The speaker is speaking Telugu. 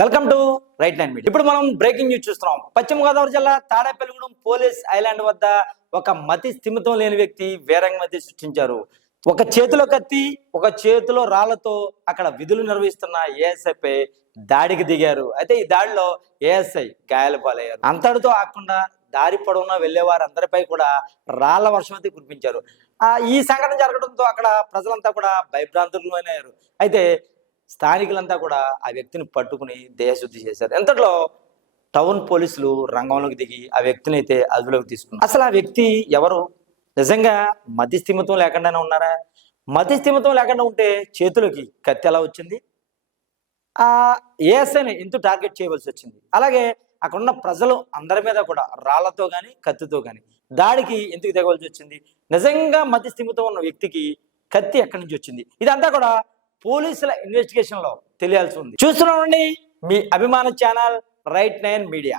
Welcome to right nine media ఇప్పుడు మనం బ్రేకింగ్ న్యూస్ చూస్తున్నాం. పశ్చిమ గోదావరి జిల్లా తాడేపల్లిగూడెం పోలీస్ ఐలాండ్ వద్ద ఒక మతి స్థిమితం లేని వ్యక్తి వేరంగ మధ్య సృష్టించారు. ఒక చేతిలో కత్తి ఒక చేతిలో రాళ్ళతో అక్కడ విధులు నిర్వహిస్తున్న ఏఎస్ఐపై దాడికి దిగారు. అయితే ఈ దాడిలో ఏఎస్ఐ గాయాలు పాలయ్యారు. అంతటితో ఆకుండా దారి పొడవునా వెళ్ళే వారందరిపై కూడా రాళ్ళ వర్షం అయితే కురిపించారు. ఆ ఈ సంఘటన జరగడంతో అక్కడ ప్రజలంతా కూడా భయభ్రాంతులైనారు అయితే స్థానికులంతా కూడా ఆ వ్యక్తిని పట్టుకుని దేహశుద్ధి చేశారు. ఎంతట్లో టౌన్ పోలీసులు రంగంలోకి దిగి ఆ వ్యక్తిని అయితే అదుపులోకి తీసుకున్నారు. అసలు ఆ వ్యక్తి ఎవరు? నిజంగా మతి లేకుండానే ఉన్నారా? మతి లేకుండా ఉంటే చేతులకి కత్తి ఎలా వచ్చింది? ఆ ఏఎస్ఐని ఎందుకు టార్గెట్ చేయవలసి వచ్చింది. అలాగే అక్కడ ఉన్న ప్రజలు అందరి మీద కూడా రాళ్ళతో కానీ కత్తితో కానీ దాడికి ఎందుకు తెగవలసి వచ్చింది? నిజంగా మతిస్థిమితం ఉన్న వ్యక్తికి కత్తి ఎక్కడి నుంచి వచ్చింది? ఇదంతా కూడా పోలీసుల ఇన్వెస్టిగేషన్లో తెలియాల్సి ఉంది. చూస్తున్నామండి మీ అభిమాన ఛానల్ రైట్ నైన్ మీడియా.